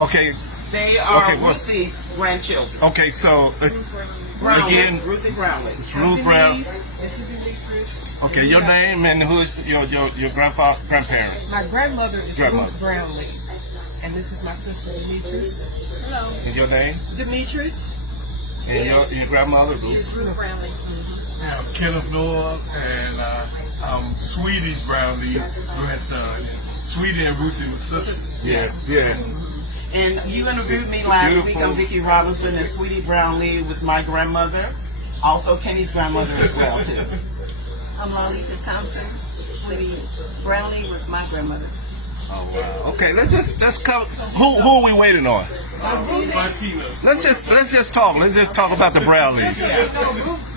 Okay. They are Ruthie's grandchildren. Okay, so again, Ruthie Brownlee. It's Ruth Brown. This is Demetrius. Okay, your name and who's your grandparents? My grandmother is Ruth Brownlee, and this is my sister Demetrius. Hello. And your name? Demetrius. And your grandmother Ruth. It's Ruth Brownlee. I'm Kenneth Noah, and I'm Sweetie's Brownlee grandson. Sweetie and Ruthie were sisters. Yeah, yeah. And you interviewed me last week. I'm Vicki Robinson, and Sweetie Brownlee was my grandmother. Also Kenny's grandmother as well, too. I'm Lolita Thompson. Sweetie Brownlee was my grandmother. Oh wow. Okay, let's cover. Who are we waiting on? Martina. Let's just talk. Let's just talk about the Brownlees.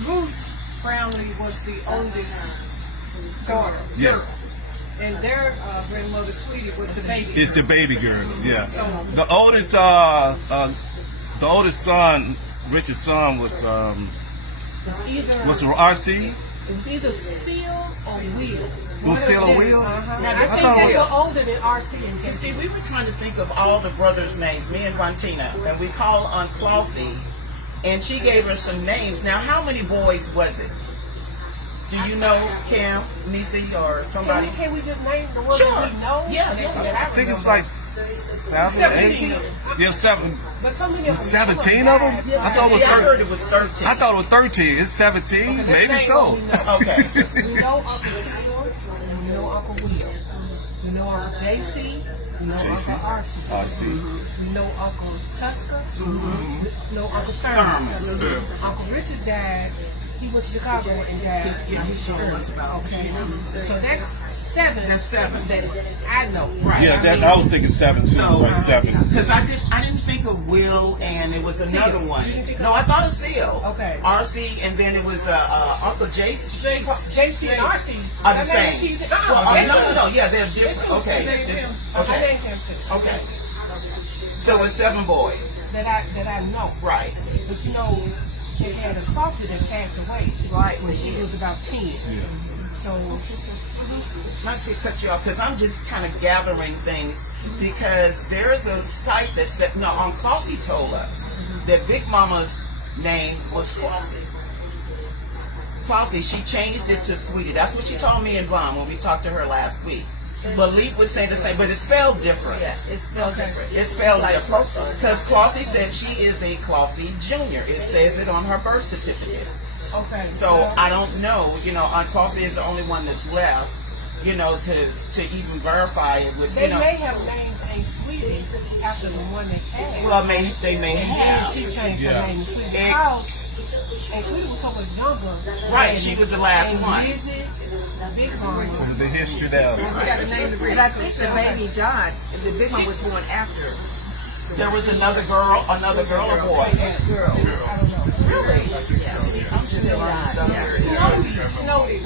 Ruth Brownlee was the oldest daughter. Yeah. Girl. And their grandmother, Sweetie, was the baby. It's the baby girl. Yeah. The oldest son, Richard's son, was RC. It was either Seal or Will. Lucille or Will? I think they were older than RC and You see, we were trying to think of all the brothers' names, me and Vantina, and we called on Clothy, and she gave us some names. Now, how many boys was it? Do you know, Cam, Nisi, or somebody? Can we just name the ones Sure. we know? Yeah. I think it's like 7, 8. Yeah, 7. But so many of them 17 of them? Yeah, I thought it was I 13. heard it was 13. I thought it was 13. It's 17. Okay, Maybe so. Okay. We know Uncle Seal, and we know Uncle Will. We know Uncle JC. We know JC. Uncle RC. We know Uncle Tusker. We know Uncle Thurman. Uncle Richard died. He went to Chicago and died. Yeah, he showed us about. Okay. So that's 7. That's 7. That I know. Right. Yeah, I was thinking 7 too. So, Right, 7. Because I didn't think of Will, and it was another Seal. one. You didn't think of- No, I thought of Seal. Okay. RC, and then it was Uncle Jason. JC and RC Are the same. Well, no, yeah, they're different. Okay. I Okay. named him too. Okay. So it's 7 boys. That I know. Right. But you know, they had a coffee that passed away. Right. When she was about 10. Yeah. So Not to cut you off, because I'm just kind of gathering things, because there's a site that said, no, on Coffee told us that Big Mama's name was Coffee. Coffee, she changed it to Sweetie. That's what she told me and Vaughn when we talked to her last week. But Leap was saying the same, but it's spelled different. Yeah, it's spelled different. It's spelled like different. Clotho. Because Coffee said she is a Coffee Jr. It says it on her birth certificate. okay. So I don't know, Aunt Coffee is the only one that's left, to even verify it with, They may have named a Sweetie after the one they had. Well, they may and have. then she changed her name to Sweetie And- because Sweetie was so much younger. Right, and- she was the last and one. Lizzie, Big Mama. The history now. But I think the baby died. The big one was born after. There was another girl or boy. Girl. Really? Snowdy.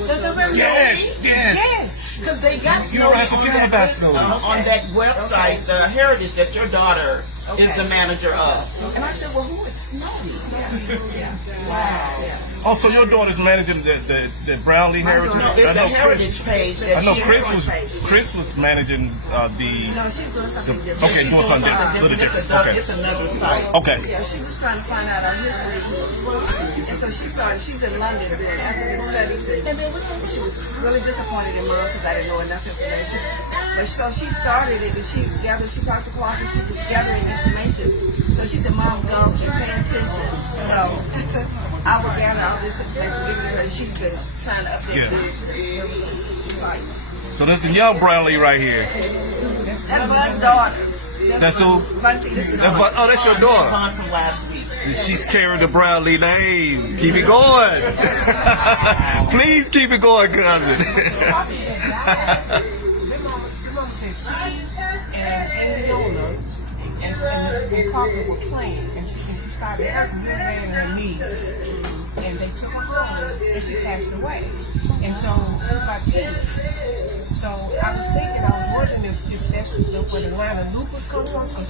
Yes. Yes. Because they got You know, I Snowdy forgot about Snowdy. on that website, the Heritage that your daughter is the manager of. And I said, well, who is Snowdy? Wow. Oh, so your daughter's managing the Brownlee Heritage? No, it's I a know Heritage page that I know she's Chris was managing the. No, she's doing something different. Okay, she's doing something different. little different. It's Okay. it's another site. Okay. Yeah, she was trying to find out our history. And so she's in London doing African studies. And she was really disappointed in mom because I didn't know enough information. But so she started it, and she talked to Clark, and she's just gathering information. So she said, Mom, go and pay attention. So I will gather all this information, give it to her. She's been trying to update the site. So this is young Brownlee right here. That's Von's daughter. That's who? Oh, that's your daughter. Vaughn from last week. She's carrying the Brownlee name. Keep it going. Please keep it going, cousin. Big Mama said she and Leona and Coffee were playing, and she started hurting her hand and her knees, and they took her home, and she passed away. And so she was about 10. So I was wondering if that's where the line of lupus comes from, because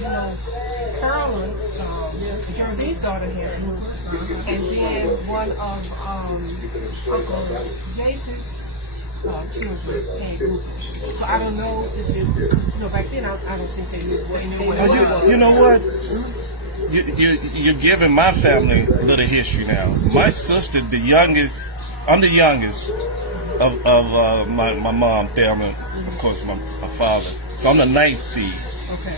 Carolyn, Geraldin's daughter has lupus, and then one of Uncle Jason's children had lupus. So I don't know if it, back then I don't think they knew what it was. You know what? You're giving my family a little history now. My sister, the youngest, I'm the youngest of my mom family, of course my father. So I'm the 9th seed. Okay.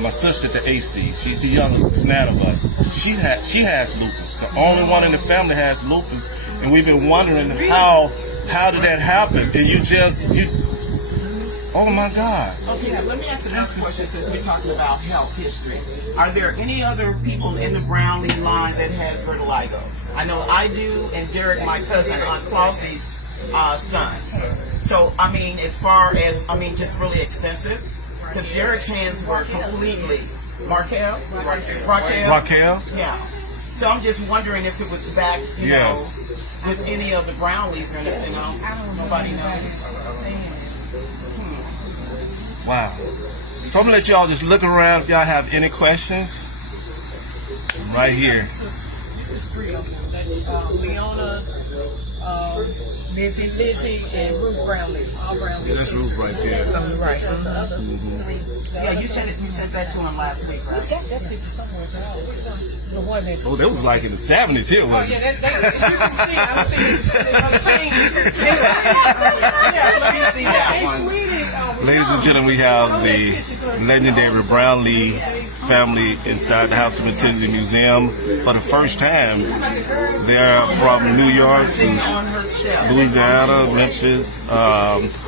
My sister, the 8th seed. She's the youngest of us. She has lupus. The only one in the family has lupus, and we've been wondering how did that happen? And oh my God. Okay, so let me answer this question since we're talking about health history. Are there any other people in the Brownlee line that has vitiligo? I know I do, and Derek, my cousin, Aunt Clothie's son. So, I mean, as far as, just really extensive, because Derek's hands were completely, Raquel? Yeah. So I'm just wondering if it was back, you know, with any of the Brownlees or anything. Nobody knows. Wow. So I'm going to let y'all just look around if y'all have any questions. Right here. This is 3 of them. That's Leona, Lizzie, and Bruce Brownlee. All Brownlee. Yeah, that's Ruth right there. Right. The other 3. Yeah, you sent that to him last week, right? Got that picture somewhere. The one that. Oh, that was like in the 70s here, wasn't it? Yeah, that's you can see. I don't think it's Yeah, let me see that one. Ladies and gentlemen, we have the legendary Brownlee family inside the House of Mtenzi Museum for the first time. They're from New York to Louisiana, Memphis.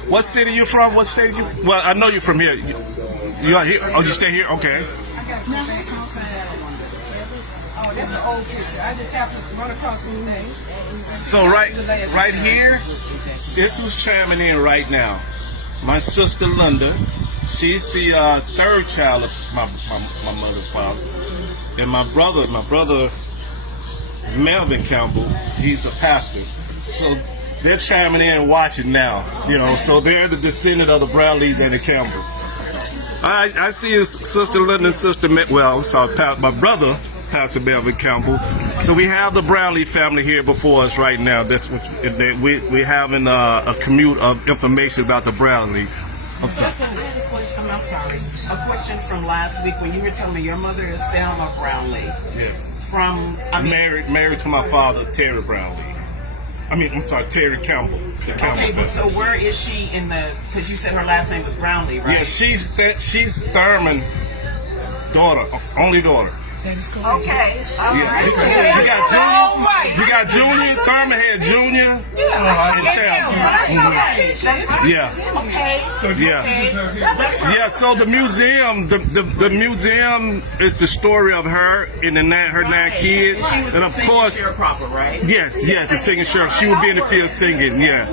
What city you from? What state you? Well, I know you're from here. You are here? Oh, you stay here? Okay. Oh, that's an old picture. I just happened to run across the name. So right here, this who's chiming in right now. My sister Linda, she's the 3rd child of my mother's father, and my brother Melvin Campbell, he's a pastor. So they're chiming in and watching now, So they're the descendant of the Brownlees and the Campbell. I see his sister Linda and sister, my brother, Pastor Melvin Campbell. So we have the Brownlee family here before us right now. That's what we're having a commute of information about the Brownlee. I'm sorry. I'm sorry. A question from last week when you were telling me your mother is Thelma Brownlee. Yes. Married to my father, Terry Brownlee. Terry Campball. Okay, but so where is she in because you said her last name was Brownlee, right? Yeah, she's Thurman's daughter, only daughter. Okay. Yeah. You got Junior. Thurman had Junior. Yeah. So the museum, the museum is the story of her and her 9 kids, and of course, sharecropper, right? Yes, the singing sheriff. She would be in the field singing. Yeah.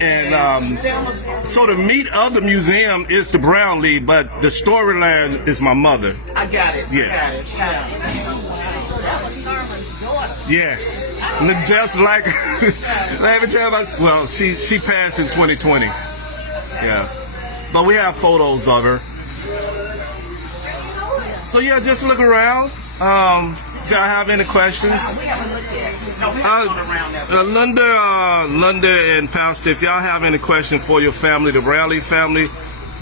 And so the meat of the museum is the Brownlee, but the storyline is my mother. I got it. Yes. That was Thurman's daughter. Yes. Looks just like let me tell you about. She passed in 2020. Yeah. But we have photos of her. So yeah, just look around. If y'all have any questions. We haven't looked yet. Linda and Pastor, if y'all have any questions for your family, the Brownlee family,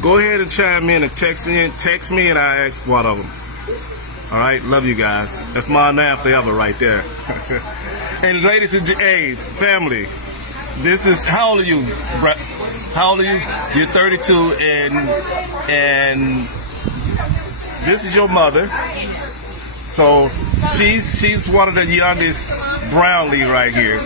go ahead and chime in and text me and I ask one of them. All right, love you guys. That's my name forever right there. And ladies and family, this is, how old are you? How old are you? You're 32, and this is your mother. So she's one of the youngest Brownlee right here.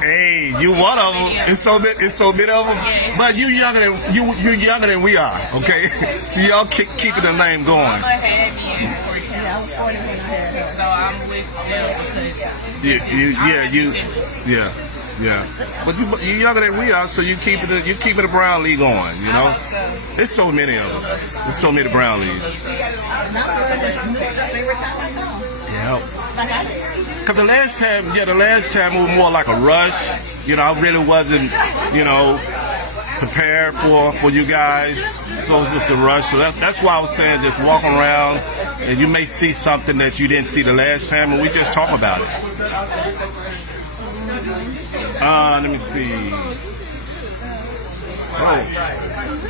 Hey, you one of them. It's so many of them. But you're younger than we are. Okay, so y'all keeping the name going. I was 40 when I had her. So I'm with them because Yeah. But you're younger than we are, so you keeping the Brownlee going. There's so many of us. There's so many Brownlees. Yeah. Cause the last time it was more like a rush. I really wasn't, prepared for you guys. So it's just a rush. So that's why I was saying just walk around and you may see something that you didn't see the last time, and we just talk about it. Let me see.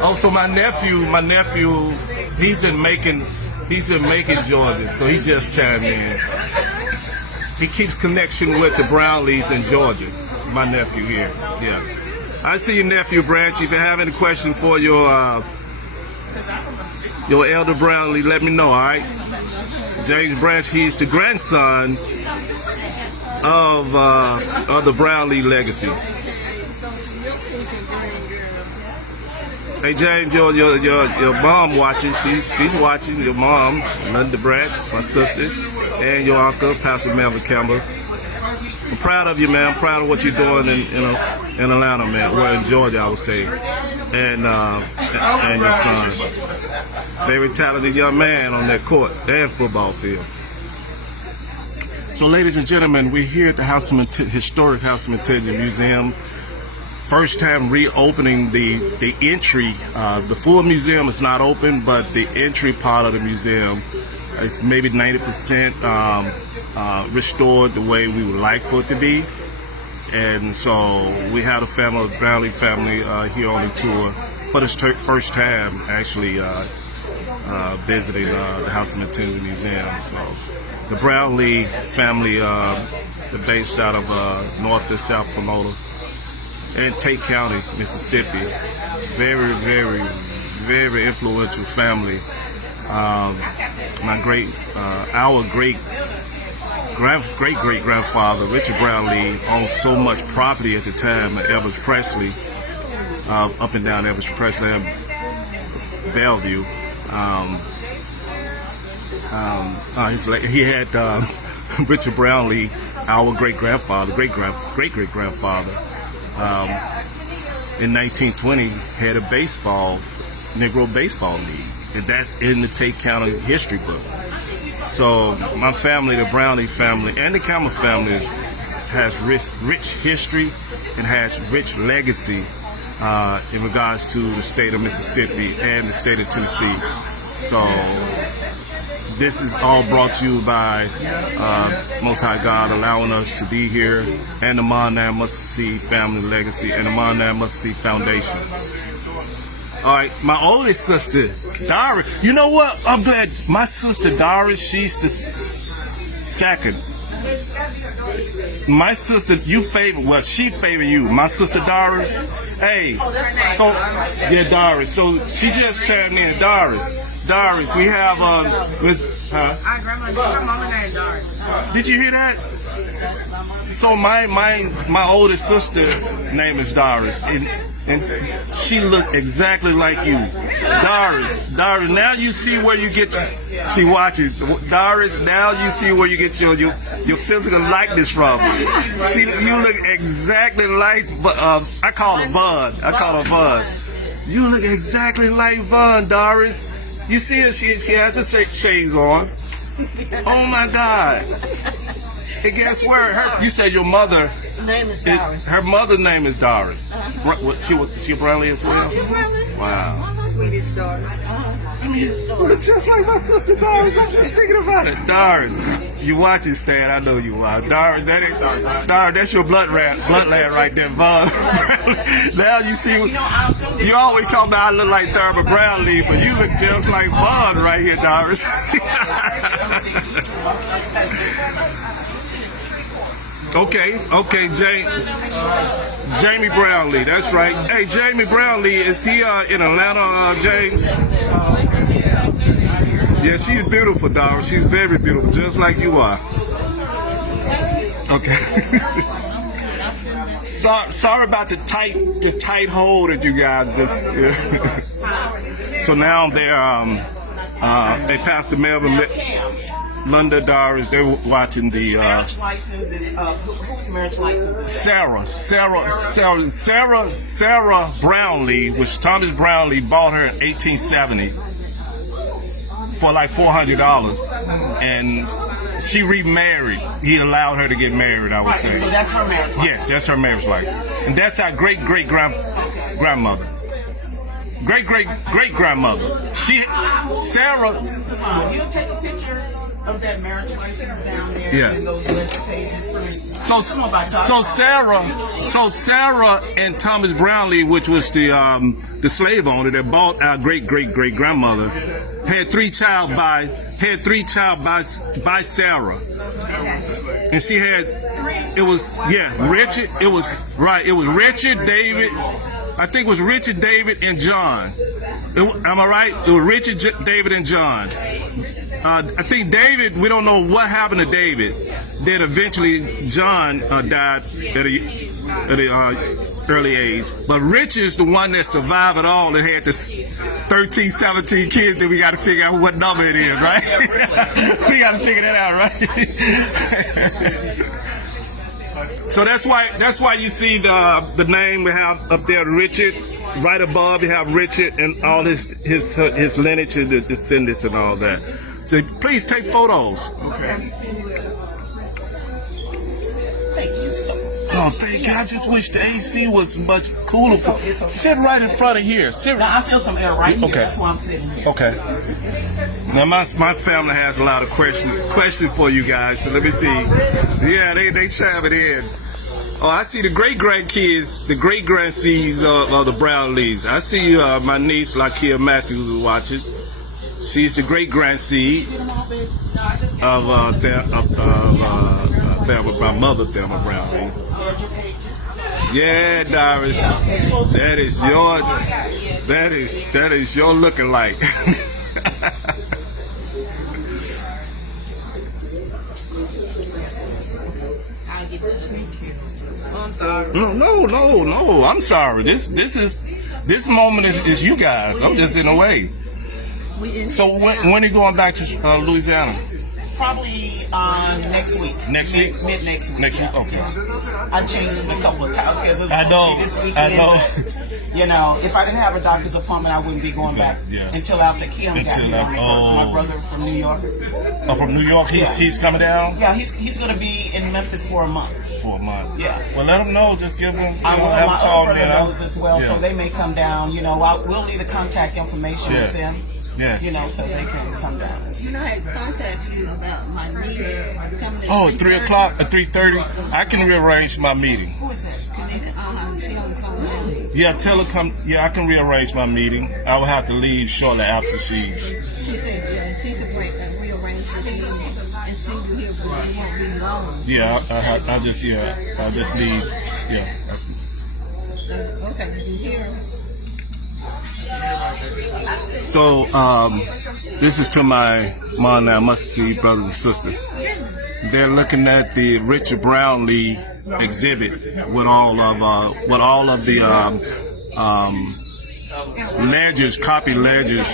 Oh, so my nephew, he's in Macon, Georgia. So he just chimed in. He keeps connection with the Brownlees in Georgia. My nephew here. Yeah. I see your nephew, Branch. If you have any questions for your elder Brownlee, let me know. All right. James Branch. He's the grandson of the Brownlee legacy. Hey James, your mom watching. She's watching. Your mom, Linda Branch, my sister, and your uncle, Pastor Melvin Campbell. I'm proud of you, man. I'm proud of what you're doing in Atlanta, man. Well, in Georgia, I would say, and your son. Very talented young man on that court and football field. So, ladies and gentlemen, we're here at the historic House of Mtenzi Museum. First time reopening the entry. The full museum is not open, but the entry part of the museum is maybe 90% restored the way we would like for it to be. And so we had a family, Brownlee family, here on the tour for the first time actually visiting the House of Mtenzi Museum. So the Brownlee family, they're based out of North and South Pomona and Tate County, Mississippi. Very, very, very influential family. Our great grandfather, Richard Brownlee, owned so much property at the time at Elvis Presley, up and down Elvis Presley and Bellevue. He had Richard Brownlee, our great great grandfather. In 1920, had a Negro baseball league, and that's in the Tate County history book. So my family, the Brownlee family, and the Campbell family has rich history and has rich legacy in regards to the state of Mississippi and the state of Tennessee. So this is all brought to you by Most High God allowing us to be here, and the Monahan Mustard Seed Family Legacy and the Monahan Mustard Seed Foundation. All right, my oldest sister, Doris. You know what? I'm glad my sister Doris, she's the second. My sister, she favor you. My sister Doris. Hey, so yeah, Doris. So she just chimed in. Doris, we have Our mama named Doris. Did you hear that? So my oldest sister name is Doris, and she looked exactly like you. Doris, now you see where you get she watches. Doris, now you see where you get your physical likeness from. You look exactly like I call her Vaughn. You look exactly like Vaughn, Doris. You see her, she has the shades on. Oh my God. And guess where? You said your mother name is Doris. Her mother's name is Doris. She a Brownlee as well? Oh, she a Brownlee? Wow. Sweetest Doris. I mean, you look just like my sister Doris. I'm just thinking about it. Doris, you watching, Stan? I know you are. Doris, that's your blood lad right there, Bud. Now you see, you always talk about I look like Thurman Brownlee, but you look just like Bud right here, Doris. Okay, Jamie Brownlee, that's right. Hey, Jamie Brownlee, is he in Atlanta, James? Yeah, she's beautiful, Doris. She's very beautiful, just like you are. Okay. Sorry about the tight hold that you guys just. Yeah. So now they're they passed the Melvin. Linda, Doris, they're watching the marriage license is whose marriage license is Sarah Brownlee, which Thomas Brownlee bought her in 1870 for like $400, and she remarried. He allowed her to get married, I would say. So that's her marriage license. Yes, that's her marriage license, and that's our great grandmother. Great grandmother. Sarah. You take a picture of that marital license down there Yeah. in those ledger pages. So Sarah and Thomas Brownlee, which was the slave owner that bought our great grandmother, had three child by Sarah, and she had Richard. It was Richard, David. I think it was Richard, David, and John. Am I right? It was Richard, David, and John. I think David, we don't know what happened to David. Then eventually John died at a early age. But Richard's the one that survived it all and had this 13, 17 kids that we got to figure out what number it is, right? We got to figure that out, right? So that's why you see the name we have up there, Richard. Right above you have Richard and all his lineage and the descendants and all that. So please take photos. Okay. Thank you so much. Oh, thank God. I just wish the AC was much cooler. It's okay. Sit right in front of here. Now I feel some air right here. Okay. That's why I'm sitting here. Okay. Now my family has a lot of questions for you guys. So let me see. Yeah, they chime it in. Oh, I see the great-grandkids, the great-grandseeds of the Brownlees. I see my niece, Lakia Matthews, who's watching. She's the great-grandseed of my mother, Thelma Brownlee. Yeah, Doris, that is your looking like. I'm sorry. No. I'm sorry. This moment is you guys. I'm just in the way. So when are you going back to Louisiana? Probably next week. Next week? Mid next week. Next week. Okay. I changed it a couple of times because I know. You know, if I didn't have a doctor's appointment, I wouldn't be going back until after Kim got here. My brother from New York. Oh, from New York, he's coming down. Yeah, he's going to be in Memphis for a month. Yeah. Well, let him know. Just give him. I will. Have My a call other brother knows as well, so they may come down. You know, we'll leave the contact information with them. Yes. You know, so they can come down. You know, I had contacted you about my niece coming. Oh, at 3 o'clock, at 3:30, I can rearrange my meeting. Who is that? She on the phone now. Yeah, tell her come. Yeah, I can rearrange my meeting. I will have to leave shortly after she. She said she could rearrange this meeting and see you here, but it won't be long. Yeah, I'll just leave. Yeah. Okay, you hear? So, this is to my mom now, Mustard brothers and sisters. They're looking at the Richard Brownlee exhibit with all of the ledgers, copy ledgers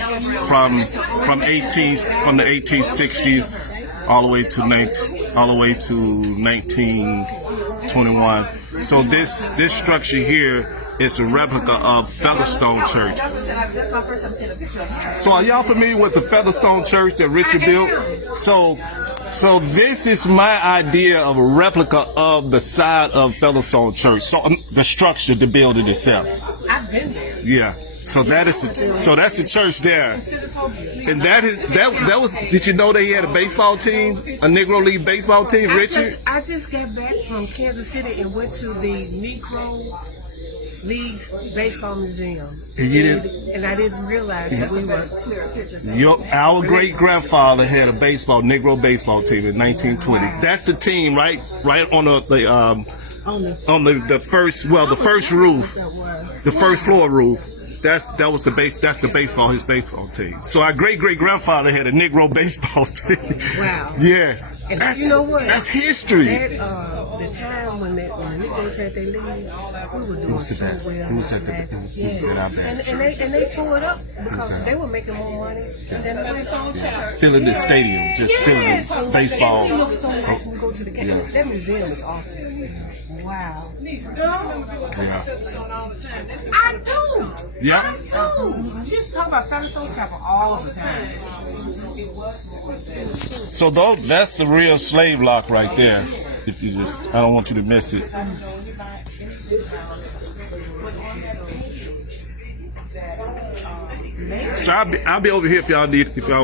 from the 1860s all the way to 1921. So this structure here is a replica of Featherstone Church. That's my first time seeing a picture of her. So are y'all familiar with the Featherstone Church that Richard built? So this is my idea of a replica of the side of Featherstone Church. So the structure, the building itself. I've been there. Yeah. So that's the church there. And that was. Did you know they had a baseball team, a Negro League baseball team, Richard? I just got back from Kansas City and went to the Negro League's Baseball Museum. And I didn't realize that we were. Our great grandfather had a Negro baseball team in 1920. That's the team, right on the first roof, the first floor roof. That's the baseball team. So our great grandfather had a Negro baseball team. Wow. Yes. And you know what? That's history. The time when the Negroes had their league, we were doing so well. Who was at our best? And they tore it up because they were making more money than the baseball chapter. Filling the stadium, just filling the baseball. It looks so nice when we go to the game. That museum is awesome. Wow. Yeah. I do. Yeah. She used to talk about Featherstone Chapel all the time. So that's the real slave lock right there. If you I don't want you to miss it. So I'll be over here if y'all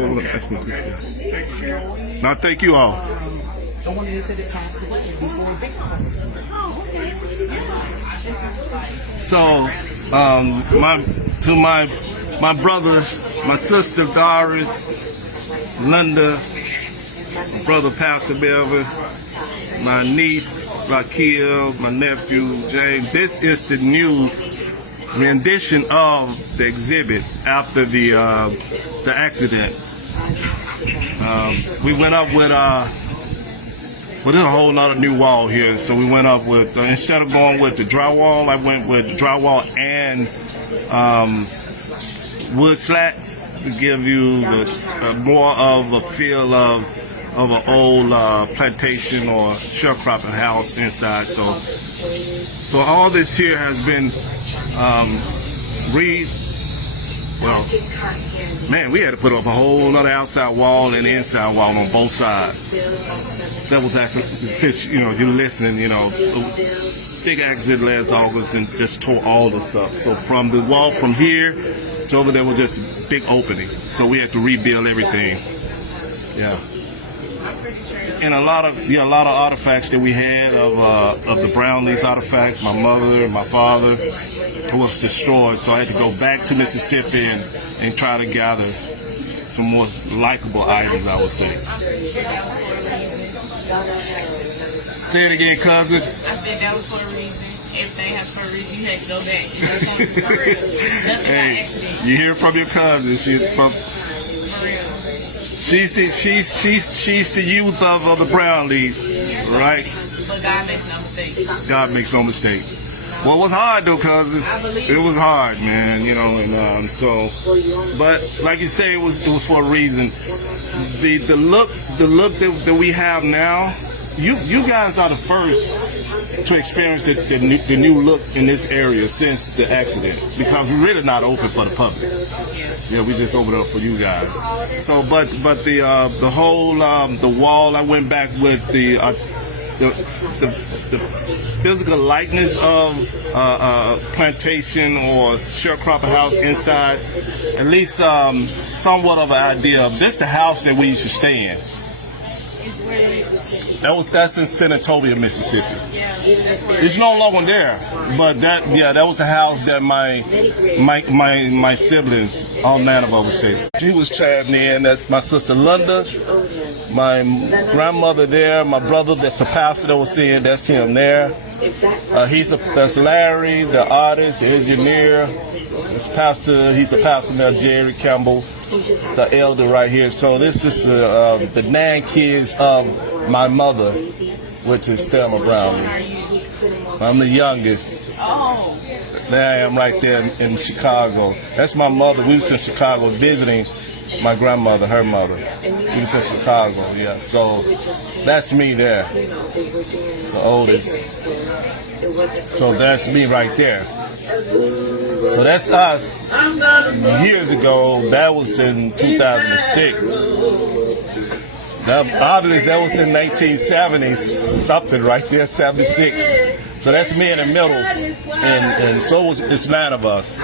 want to ask me. No, thank you all. The one that said it passed away before Big Mama was born. So, my brother, my sister Doris, Linda, my brother Pastor Belvin, my niece Raquel, my nephew James. This is the new rendition of the exhibit after the accident. We went up with there's a whole lot of new wall here, so we went up with instead of going with the drywall, I went with drywall and wood slat to give you more of a feel of an old plantation or sharecropping house inside. So all this here has been man, we had to put up a whole other outside wall and inside wall on both sides. That was actually, since you're listening, big accident last August and just tore all this up. So from the wall from here to over there was just a big opening. So we had to rebuild everything. Yeah. And a lot of artifacts that we had of the Brownlees artifacts. My mother, my father, was destroyed, so I had to go back to Mississippi and try to gather some more likable items, I would say. Say it again, cousin. I said that was for a reason. Everything has for a reason. You had to go back. Nothing by accident. You hear from your cousin. She's the youth of the Brownlees, right? But God makes no mistakes. God makes no mistake. Well, it was hard though, cousin. It was hard, man. And but like you say, it was for a reason. The look that we have now. You guys are the first to experience the new look in this area since the accident, because we're really not open for the public. Yeah, we just opened up for you guys. So, but the whole the wall, I went back with the physical likeness of plantation or sharecropper house inside. At least somewhat of an idea of this. The house that we used to stay in. That's in Senatobia, Mississippi. It's no longer there, but that was the house that my siblings, all nine of us, stayed. She was chiming in. That's my sister Linda, my grandmother there, my brother that's a pastor that was seeing. That's him there. That's Larry, the artist, the engineer. He's a pastor now, Jerry Campbell, the elder right here. So this is the 9 kids of my mother, which is Thelma Brownlee. I'm the youngest. Oh. There I am right there in Chicago. That's my mother. We was in Chicago visiting my grandmother, her mother. We was in Chicago, yeah. So that's me there, the oldest. So that's me right there. So that's us years ago. That was in 2006. Obviously, that was in 1970 something right there, 76. So that's me in the middle, and so it's 9 of us.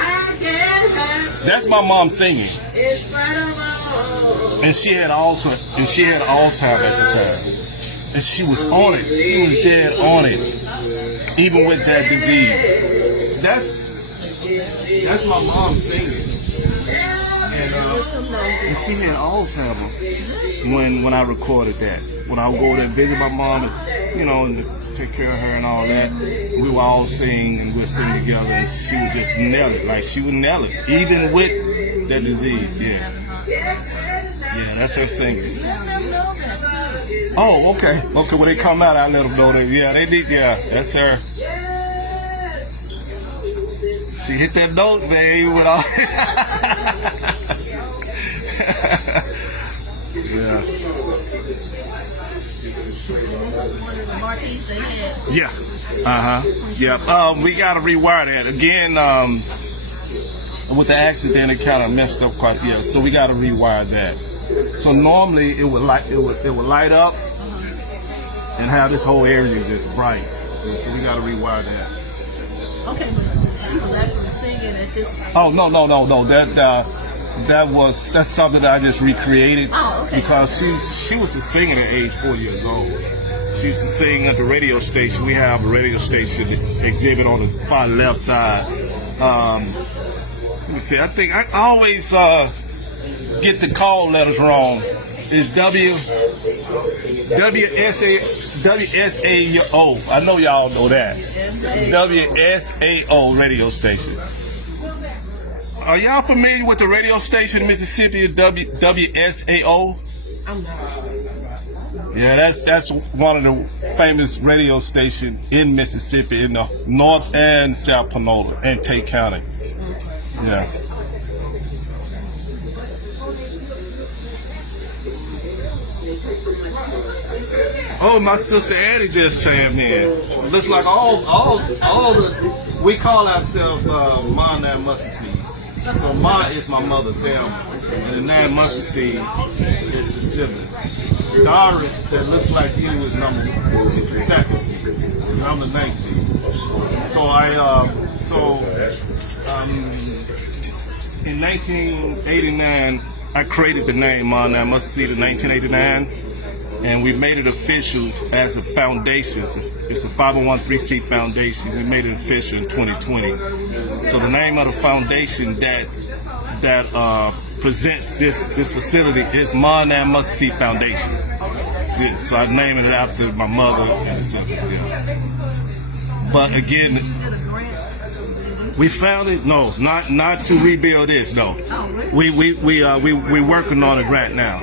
That's my mom singing, and she had Alzheimer's at the time, and she was on it. She was dead on it, even with that disease. That's my mom singing. And she had Alzheimer's when I recorded that. When I would go there and visit my mom, and take care of her and all that, we would all sing and we'd sing together, and she would just nail it. Like she would nail it, even with that disease. Yeah, that's her singing. Oh, okay. When they come out, I let them know that. Yeah, they did. Yeah, that's her. She hit that note, man. Even with all. Yeah. Yeah. We gotta rewire that again. With the accident, it kind of messed up quite a bit, so we gotta rewire that. So normally it would light up and have this whole area just bright. So we gotta rewire that. Okay, but she was actually singing at this. Oh no. that's something that I just recreated. Oh, okay. Because she was a singer at age 4 years old. She used to sing at the radio station. We have a radio station exhibit on the far left side. Let me see. I think I always get the call letters wrong. It's WSAO. I know y'all know that. WSAO radio station. Are y'all familiar with the radio station in Mississippi, WSAO? I'm not. Yeah, that's one of the famous radio stations in Mississippi, in the North and South Panola and Tate County. Yeah. Oh, my sister Annie just chimed in. Looks like all the we call ourselves Ma and Mustard Seed. So Ma is my mother's family, and the name Mustard Seed is the siblings. Doris, that looks like you, is she's the second seed, and I'm the ninth seed. So in 1989, I created the name Ma and Mustard Seed in 1989. And we made it official as a foundation. It's a 501c foundation. We made it official in 2020. So the name of the foundation that presents this facility is Ma and Mustard Seed Foundation. Yeah, so I'm naming it after my mother and the siblings. Yeah. But again, we found it. No, not to rebuild this. No, we're working on a grant now.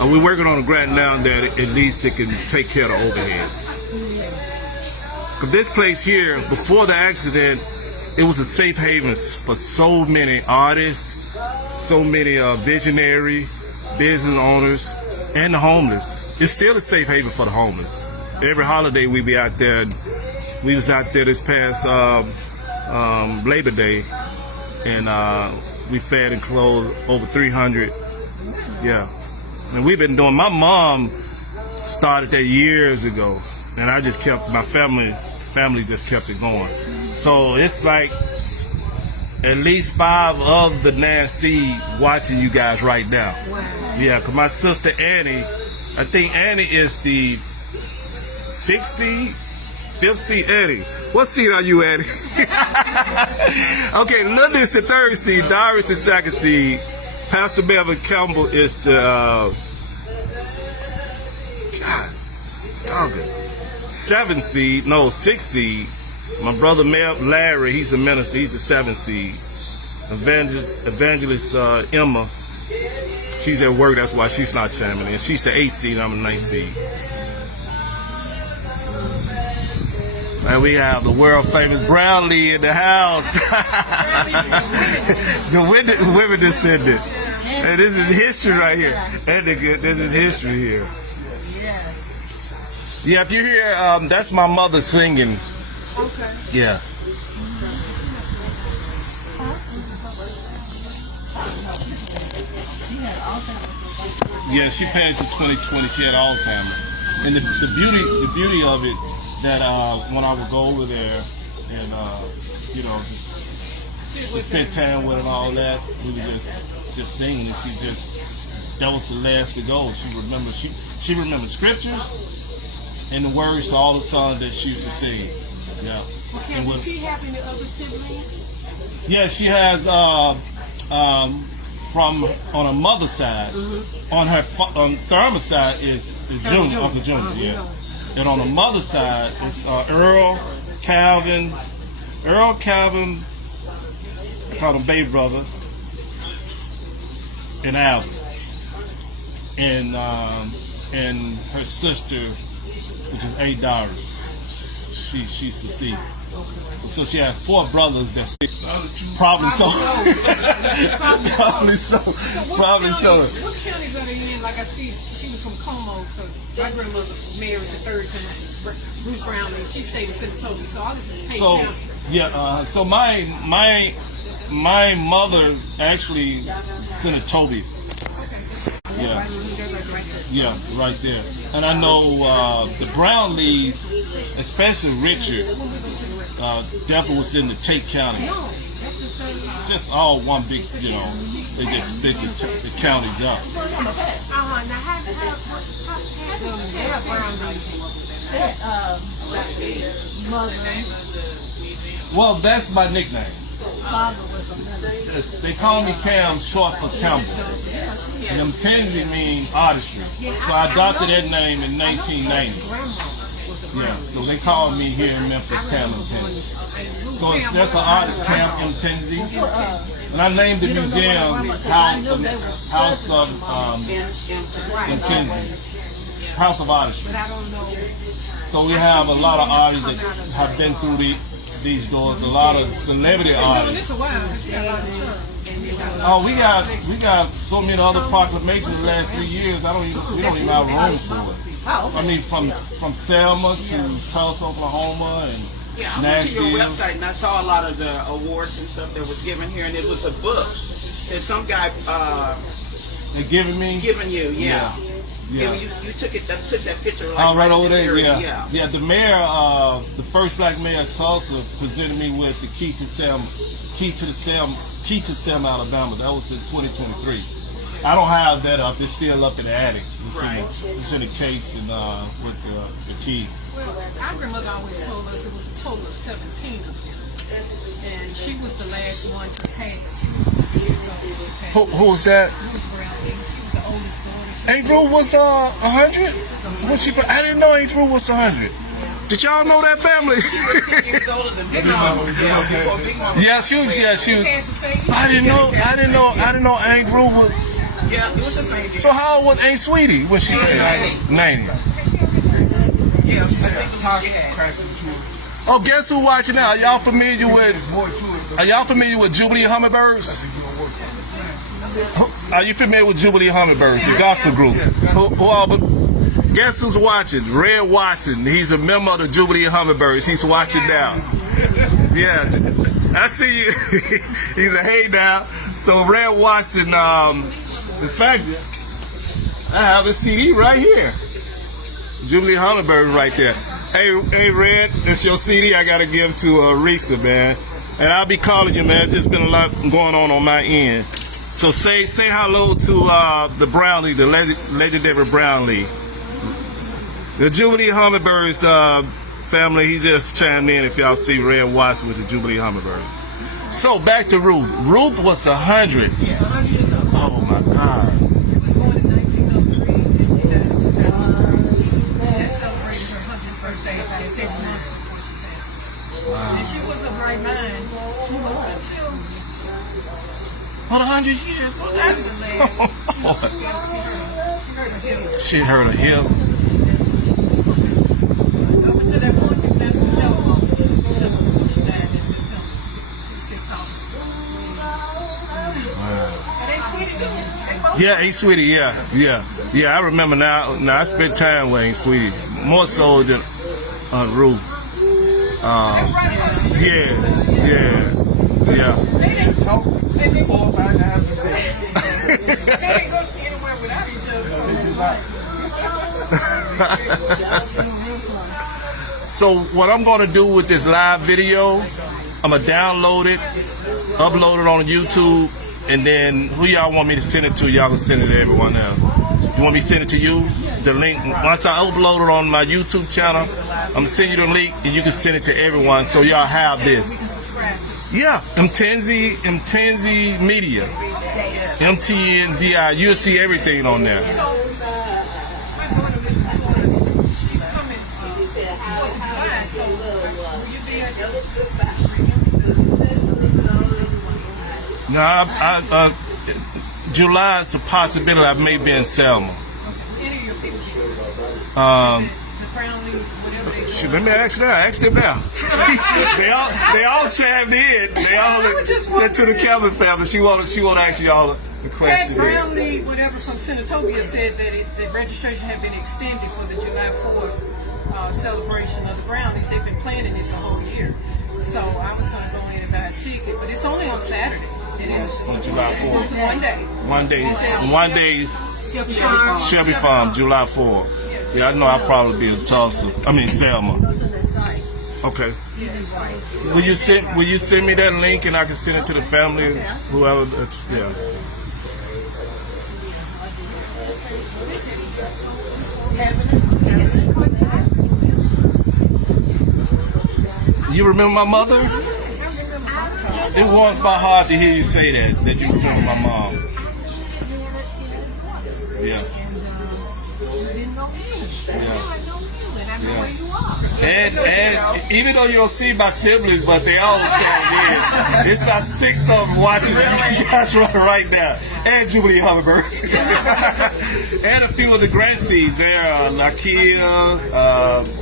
We're working on a grant now that at least it can take care of the overheads. Because this place here, before the accident, it was a safe haven for so many artists, so many visionary business owners, and the homeless. It's still a safe haven for the homeless. Every holiday we be out there. We was out there this past Labor Day, and we fed and clothed over 300. Yeah. And we've been doing, my mom started that years ago, and I just kept, my family just kept it going. So it's like at least 5 of the Nancy watching you guys right now. Wow. Yeah, because my sister Annie, I think Annie is the 6th seed, 5th seed. Annie, what seed are you, Annie? Okay, Linda is the 3rd seed, Doris is the 2nd seed. Pastor Melvin Campbell is the 7th seed, no, 6th seed. My brother Larry, he's a minister, he's the 7th seed. Evangelist Emma, she's at work, that's why she's not chiming in. She's the 8th seed, I'm the 9th seed. And we have the world famous Brownlee in the house. The women descendant. And this is history right here. And this is history here. Yeah, if you hear, that's my mother singing. Okay. Yeah. Yeah, she passed in 2020. She had Alzheimer's. And the beauty of it, that when I would go over there and just spend time with her and all that, we would just singing, and that was the last to go. She remembered scriptures and the words to all the songs that she used to sing. Yeah. Okay, does she have any other siblings? Yeah, she has from on her mother's side. On her Therma's side is Junior, Uncle Junior. Yeah. And on the mother's side, it's Earl Calvin, I call him baby brother, and Alvin. And her sister, which is A. Doris, she's deceased. So she had 4 brothers that probably so. Probably so. Probably so. What counties are they in? Like I see, she was from Como, because my grandmother married the 3rd to Bruce Brownlees. She stayed in Senatobia, so all this is Tate County. Yeah. So my mother actually Senatobia. Yeah. Yeah, right there. And I know the Brownlees, especially Richard, definitely was in the Tate County. just all one big, you know, they just split the counties up. Well, that's my nickname. They call me Cam, short for Campbell. And Mtenzi means artistry. So I adopted that name in 1990. Yeah, so they call me here in Memphis Cam Mtenzi. So that's an art Cam Mtenzi. And I named the museum House of Mtenzi. House of Artistry. So we have a lot of artists that have been through these doors, a lot of celebrity artists. Oh, we got so many other proclamations the last 3 years. We don't even have room for it. I mean, from Selma to Tulsa, Oklahoma, and Yeah, I went to Nashville. your website and I saw a lot of the awards and stuff that was given here, and it was a book that some guy They giving me. given you. Yeah. Yeah. You took that picture. Like, Oh, right over in this there, area. yeah. Yeah, the mayor, the first black mayor of Tulsa presented me with the key to Selma, Alabama. That was in 2023. I don't have that up. It's still up in the attic. It's in the case and with the key. Well, our grandmother always told us it was a total of 17 of them. And she was the last one to pass. Who was that? She was Brownlees. She was the oldest daughter. Aunt Rue was 100. I didn't know Aunt Rue was 100. Did y'all know that family? 10 years older than Big Mama. Yeah, before Big Mama. Yeah, she was. I didn't know Aunt Rue was. Yeah, it was the same. So how old was Aunt Sweetie when she came? 90. Yeah, I think it was she had. Oh, guess who watching now? Are y'all familiar with Jubilee Hummingbirds? Are you familiar with Jubilee Hummingbirds, the gospel group? Guess who's watching? Red Watson. He's a member of the Jubilee Hummingbirds. He's watching now. Yeah, I see you. He's a hey now. So Red Watson, in fact, I have a CD right here. Jubilee Hummingbird right there. Hey, Red, it's your CD I gotta give to Risa, man. And I'll be calling you, man. There's been a lot going on my end. So say hello to the Brownlee, the legendary Brownlee. The Jubilee Hummingbirds family, he just chimed in if y'all see Red Watson with the Jubilee Hummingbirds. So back to Ruth. Ruth was 100. Oh my God. She was born in 1903 and she died in 2000. Just celebrated her 100th birthday about 6 months before she passed. Wow. And she was of right mind. She was until What, 100 years? Oh, that's. she heard a hip. She heard a hip. Up until that point, she was answering the telephone. So before she died in September, she was still talking. And they sweetie too. They both. Yeah, Aunt Sweetie, yeah. I remember now. Now I spent time with Aunt Sweetie, more so than Ruth. Yeah. They didn't talk. They didn't go 4 or 5 times a day. They didn't go anywhere without each other. So what I'm gonna do with this live video, I'm gonna download it, upload it on YouTube, and then who y'all want me to send it to? Y'all can send it to everyone else. You want me to send it to you? The link, once I upload it on my YouTube channel, I'm gonna send you the link and you can send it to everyone so y'all have this. Yeah, Mtenzi Media. MTNZI. You'll see everything on there. She's coming 4th of July, so will you be at Now, July is a possibility. I may be in Selma. any of your people? Um, The Brownlee, whatever they Shit, let me ask now. Ask them now. they all chimed in. They all said to the Kelvin family. She want to ask y'all the question. Ed Brownlee, whatever from Senatobia, said that registration had been extended for the July 4th celebration of the Brownlees. They've been planning this a whole year. So I was going to go in and buy a ticket, but it's only on Saturday. It is On July 4th. One day. One day. Shelby Farm, July 4th. Yeah, I know I'll probably be in Tulsa. I mean Selma. Okay. Will you send me that link and I can send it to the family, whoever? Yeah. You remember my mother? It warms my heart to hear you say that you remember my mom. Yeah. And even though you don't see my siblings, but they all sound in. It's about 6 of them watching you guys right now. And Jubilee Hummingbirds. And a few of the grandseeds there, Lakia,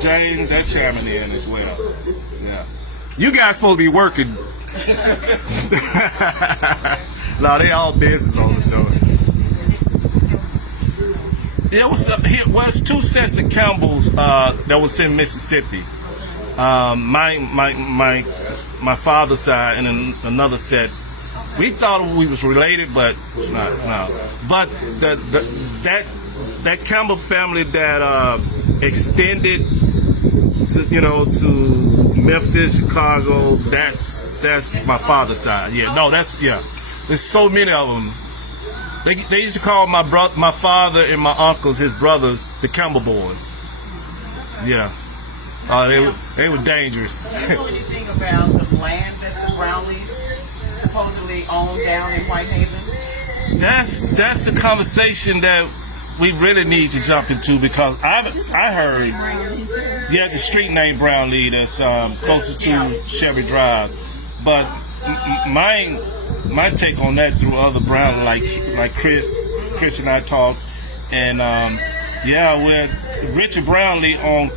James, they're chiming in as well. Yeah. You guys supposed to be working. No, they all business on the show. It was 2 sets of Campbell's that was in Mississippi. My father's side and another set. We thought we was related, but it's not. No. But that Campbell family that extended to Memphis, Chicago. That's my father's side. Yeah. No. There's so many of them. They used to call my father and my uncles, his brothers, the Campbell boys. Yeah. They were dangerous. Do you know anything about the land that the Brownlees supposedly owned down in Whitehaven? That's the conversation that we really need to jump into, because I heard there's a street named Brownlee that's closer to Chevy Drive, but my take on that through other Brown like Chris and I talked, and Richard Brownlee owned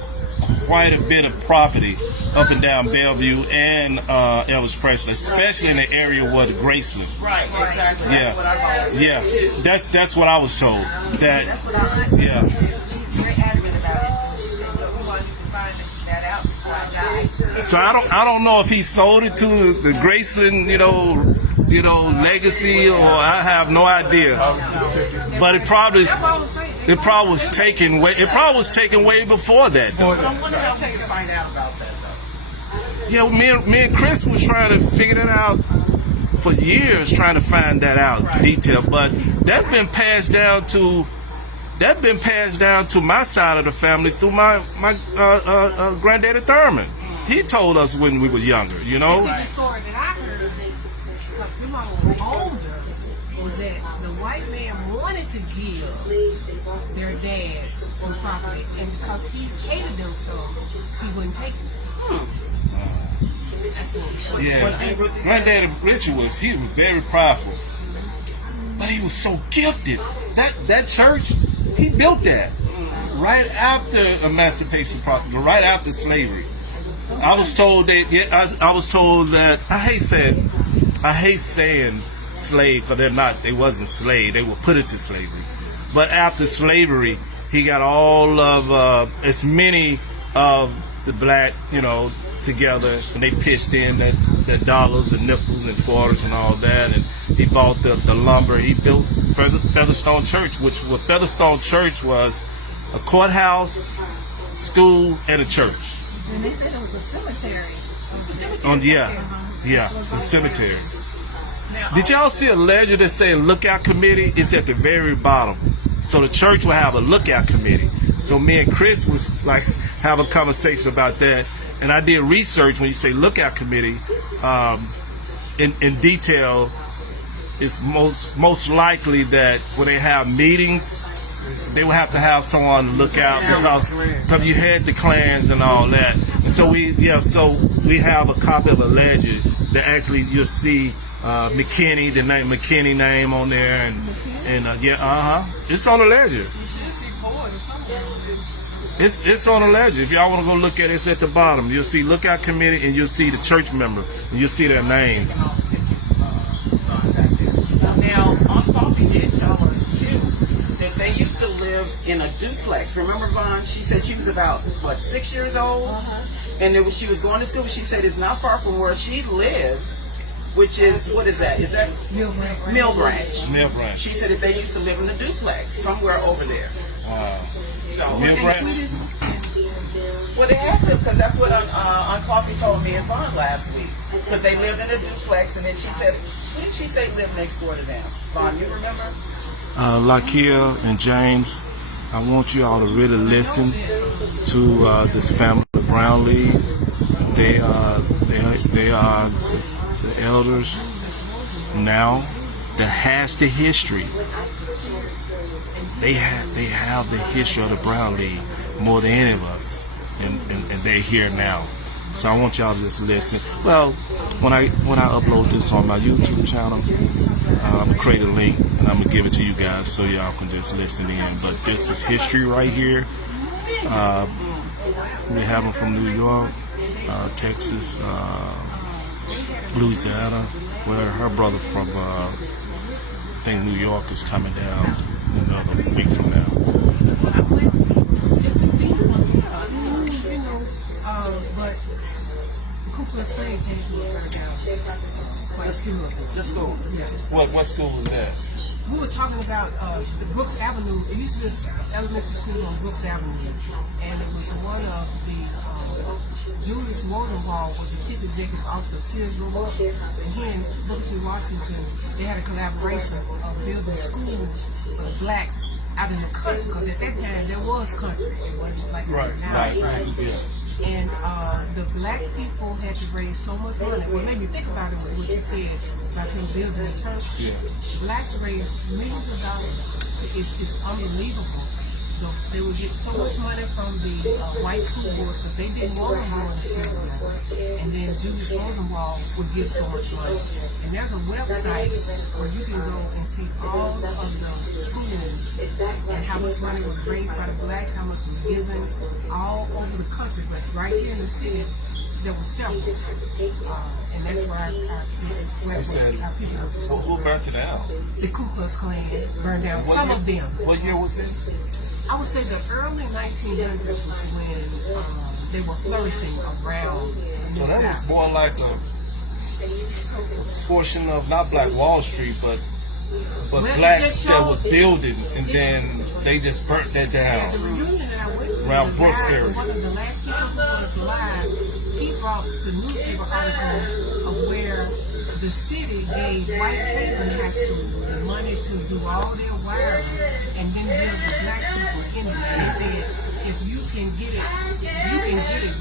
quite a bit of property up and down Bellevue and Elvis Presley, especially in the area where the Graceland. Right, exactly. Yeah, that's what I've always yeah. That's what I was told. That's what our aunt Yeah. She's very adamant about it. She said, "Look, we wanted to find that out before I die." So I don't know if he sold it to the Graceland, legacy, or I have no idea. But it probably was taken way. It probably was taken way before that. Though. But I wonder how you find out about that, though. Yeah, me and Chris was trying to figure that out for years, trying to find that out in detail. But that's been passed down to my side of the family through my granddaddy Thurman. He told us when we was younger, The story that I heard, because my mama was older, was that the white man wanted to give their dad some property, and because he hated them so, he wouldn't take it. That's what Yeah, Granddaddy Richard was very prideful, but he was so gifted. That church, he built that right after emancipation, right after slavery. I was told that I hate saying slave, but they wasn't slave. They were put into slavery. But after slavery, he got all of as many of the black, together, and they pitched in their dollars and nickels and quarters and all that, and he bought the lumber. He built Featherstone Church, which Featherstone Church was a courthouse, school, and a church. And they said it was a cemetery. The cemetery. Did y'all see a ledger that said lookout committee? It's at the very bottom. So the church will have a lookout committee. So me and Chris was have a conversation about that. And I did research when you say lookout committee, in detail. It's most likely that when they have meetings, they will have to have someone to look out because you had the clans and all that. And so we have a copy of a ledger that actually you'll see McKinney, the name McKinney name on there, and it's on the ledger. It's on the ledger. If y'all want to go look at it, it's at the bottom. You'll see lookout committee, and you'll see the church member, and you'll see their names. Now, Aunt Coffee did tell us too that they used to live in a duplex. Remember, Vaughn? She said she was about 6 years old, and she was going to school. She said it's not far from where she lives, which is what is that? Is that Mill Branch? Mill Branch. She said that they used to live in a duplex somewhere over there. Wow. So, Mill Branch. Well, they had to, because that's what Aunt Coffee told me and Vaughn last week. Because they lived in a duplex, and then she said, who did she say lived next door to them? Vaughn, you remember? Lakia and James, I want you all to really listen to this family, the Brownlees. They are the elders now that has the history. They have the history of the Brownlee more than any of us, and they're here now. So I want y'all to just listen. Well, when I upload this on my YouTube channel, I'm gonna create a link and I'm gonna give it to you guys so y'all can just listen in. But this is history right here. We have them from New York, Texas, Louisiana, where her brother from I think New York is coming down another week from now. I went just to see one, but the Ku Klux Klan came to burn down quite a few of them. The schools. Yeah. What school was that? We were talking about the Brooks Avenue. It used to be this elementary school on Brooks Avenue, and it was one of the Julius Rosenwald was the chief executive officer of Sears Roebuck, and here in Booker T. Washington, they had a collaboration of building schools for the blacks out in the country, because at that time there was country. It wasn't like now. And the black people had to raise so much money. What made me think about it was what you said about him building a church. Yeah. Blacks raised millions of dollars. It's unbelievable. They would get so much money from the white school boards because they didn't want to go in the school. And then Julius Rosenwald would give so much money. And there's a website where you can go and see all of the schools and how much money was raised by the blacks, how much was given all over the country. But right here in the city, there were several. And that's where our people were. So who burnt it down? The Ku Klux Klan burned down some of them. What year was this? I would say the early 1900s was when they were flourishing around. So that was more like a portion of not Black Wall Street, but blacks that was building, and then they just burnt that down. Yeah, the reunion that I went to, Around Brooks area. one of the last people who was alive, he brought the newspaper article of where the city gave White Haven High School the money to do all their wiring and then give the black people anyway. They said, if you can get it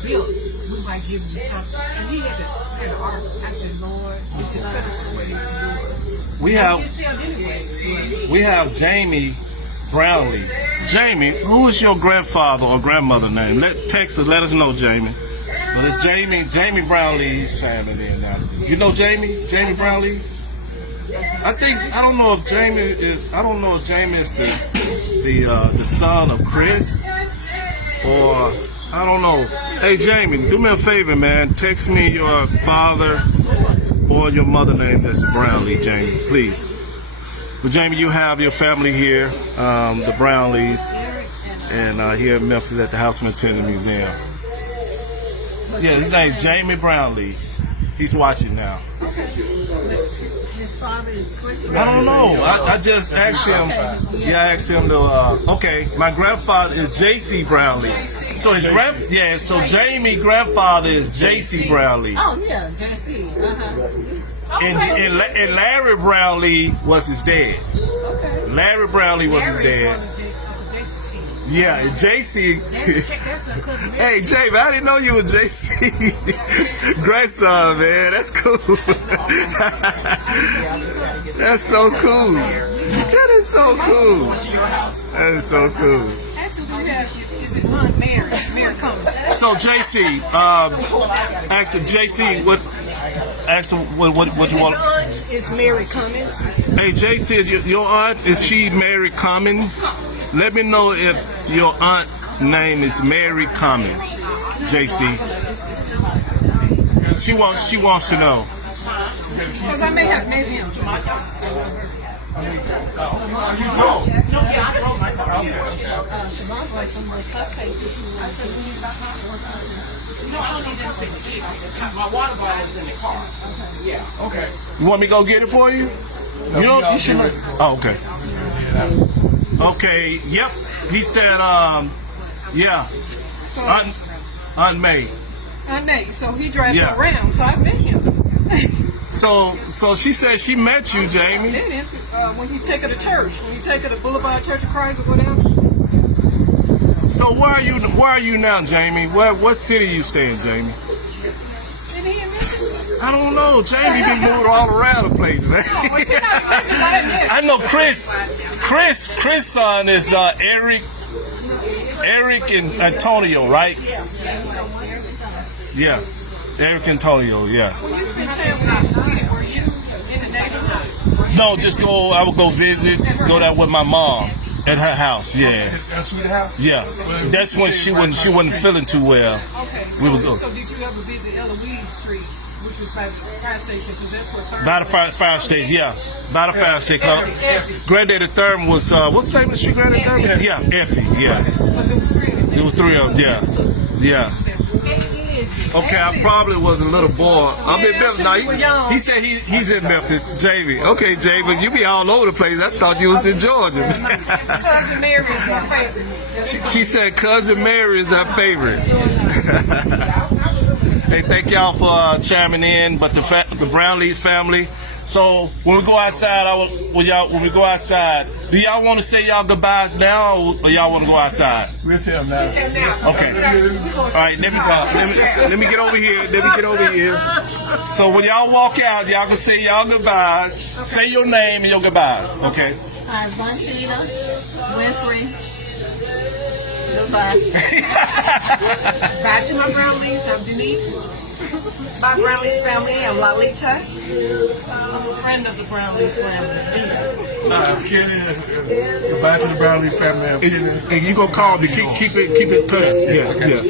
built, we might give you something. And he had an article. I said, Lord, it's just better way to do it. We have Jamie Brownlee. Jamie, who is your grandfather or grandmother name? Text us, let us know, Jamie. Well, it's Jamie Brownlee chiming in now. You know Jamie Brownlee? I don't know if Jamie is the son of Chris, or I don't know. Hey Jamie, do me a favor, man. Text me your father or your mother name that's Brownlee, Jamie, please. But Jamie, you have your family here, the Brownlees, and here in Memphis at the House of Mtenzi Museum. Yeah, his name's Jamie Brownlee. He's watching now. His father is Chris. I don't know. I just asked him. Yeah, I asked him to. Okay, my grandfather is J.C. Brownlee. So his so Jamie grandfather is J.C. Brownlee. Oh yeah, J.C. And Larry Brownlee was his dad. Okay. Larry Brownlee was his dad. Yeah, and JC. Hey, Jamie, I didn't know you was JC grandson, man. That's cool. That's so cool. That is so cool. That is so cool. Is his son Mary Cummins? So JC, ask him, JC, what you want? His aunt is Mary Cummins. Hey, JC, your aunt, is she Mary Cummins? Let me know if your aunt name is Mary Cummins, JC. She wants to know. Because I may have met him. My water bottle is in the car. Yeah. Okay. You want me to go get it for you? You should. Oh, okay. Okay. Yep. He said. Yeah. So Aunt May. Aunt May. So he drives Yeah. around. So I met him. So she said she met you, Jamie. Met him when he take her to church. When he take her to Boulevard Church of Christ or whatever. So where are you now, Jamie? What city you stay in, Jamie? Did he in Memphis? I don't know. Jamie been moving all around the place, man. I know Chris' son is Eric and Antonio, right? Yeah. Eric Antonio, yeah. When you spent time with our sweetie, were you in the neighborhood? No, I would go visit, go there with my mom at her house, yeah. That's sweet house? Yeah. That's when she wasn't feeling too well. Okay. We would go. So did you ever visit Eloise Street, which was by the fire station? Because that's where By the fire station, yeah. By the fire station. Granddaddy Thurman was, what's the name of the street, Granddaddy Thurman? Yeah, Effie, yeah. But there was three of them. There was three of them, yeah. Yeah. Okay, I probably was a little boy. I'm in Memphis now. He said he's in Memphis, Jamie. Okay, Jamie, you be all over the place. I thought you was in Georgia. Cousin Mary is my favorite. She said Cousin Mary is her favorite. Hey, thank y'all for chiming in. But the Brownlees family. So when we go outside, when we go outside, do y'all want to say y'all goodbyes now, or y'all want to go outside? We'll see him now. Okay. All right. Let me get over here. So when y'all walk out, y'all can say y'all goodbyes. Say your name and your goodbyes. Okay. Hi, Vontina, Winfrey. Goodbye. Bye to my Brownlees. I'm Denise. Bye, Brownlees family. I'm Lalita. I'm a friend of the Brownlees family. I'm Kenny. Goodbye to the Brownlees family. I'm Kenny. And you gonna call me. Keep it cushion. Yeah.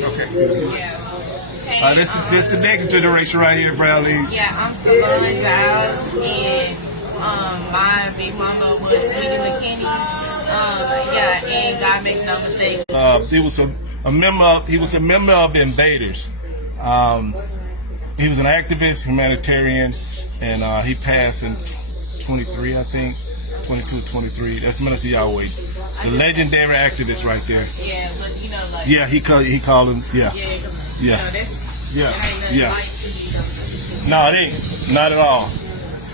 Okay. This the next generation right here, Brownlee. Yeah, I'm Salon Giles, and my big mama was Sweetie McKinney. And God makes no mistake. He was a member. He was a member of Invaders. He was an activist, humanitarian, and he passed in 23, I think, 22, 23. That's Minister Yahweh, the legendary activist right there. Yeah, but you know, like. Yeah, he called him. Yeah. You know, that's. Yeah. That ain't nothing Yeah. light to you. No, it ain't. Not at all.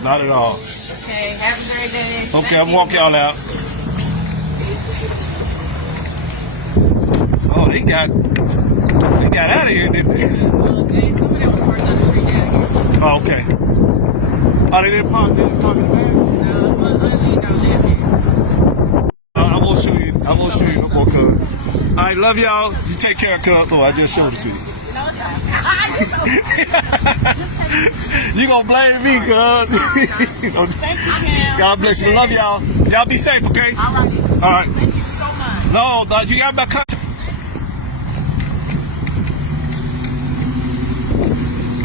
Not at all. Okay, have a great day. Okay, I'm walking y'all out. Oh, they got out of here, didn't they? Okay, some of that was parked on the street down here. Oh, okay. Oh, they didn't park in the back? No, but I ain't down there. I will show you. Before, cuz. All right, love y'all. You take care, cuz. Oh, I just showed it to you. You gonna blame me, cuz. Thank you, Cam. God bless you. Love y'all. Y'all be safe, okay? All right. All right. Thank you so much. No, you got my contact.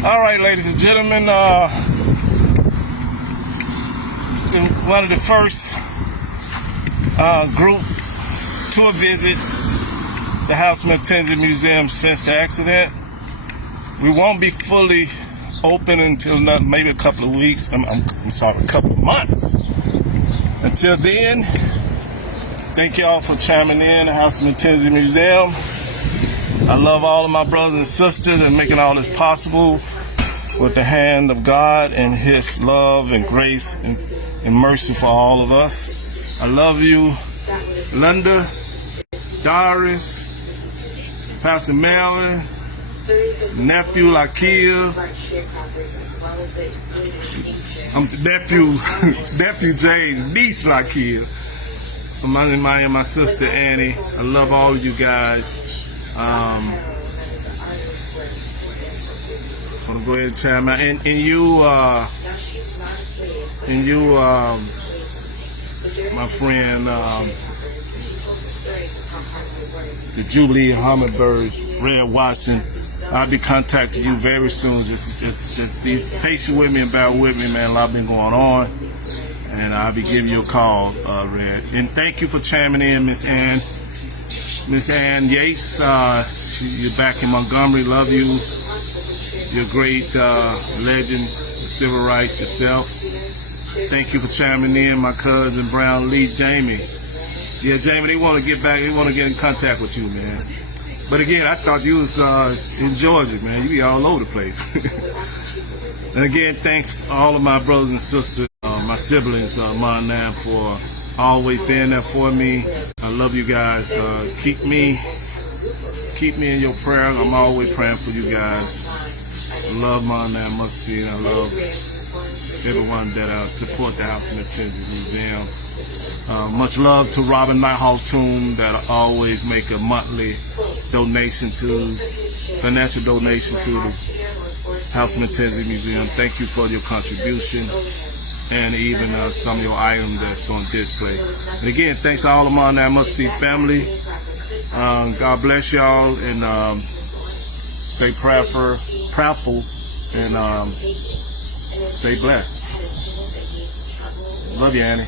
All right, ladies and gentlemen. One of the first group to visit the House of Mtenzi Museum since the accident. We won't be fully open until maybe a couple of weeks. I'm sorry, a couple of months. Until then, thank y'all for chiming in the House of Mtenzi Museum. I love all of my brothers and sisters and making all this possible with the hand of God and His love and grace and mercy for all of us. I love you, Linda, Doris, Pastor Melvin, nephew Lakia, nephew James, niece Lakia, my sister Annie. I love all of you guys. I'm gonna go ahead and chime out. And you, my friend, the Jubilee Hummingbird, Red Watson. I'll be contacting you very soon. Just be patient with me and bear with me, man. A lot been going on, and I'll be giving you a call, Red. And thank you for chiming in, Miss Ann. Miss Ann Yates, you're back in Montgomery. Love you. You're a great legend, civil rights yourself. Thank you for chiming in, my cousin Brownlee, Jamie. Yeah, Jamie, they want to get back. They want to get in contact with you, man. But again, I thought you was in Georgia, man. You be all over the place. And again, thanks all of my brothers and sisters, my siblings, Mom and for always being there for me. I love you guys. Keep me in your prayers. I'm always praying for you guys. I love Mom and Mustard. I love everyone that support the House of Mtenzi Museum. Much love to Robin Nighthawk Toon that always make a monthly donation financial donation to the House of Mtenzi Museum. Thank you for your contribution and even some of your items that's on display. And again, thanks to all of my Mustard family. God bless y'all and stay prayerful and stay blessed. Love you, Annie.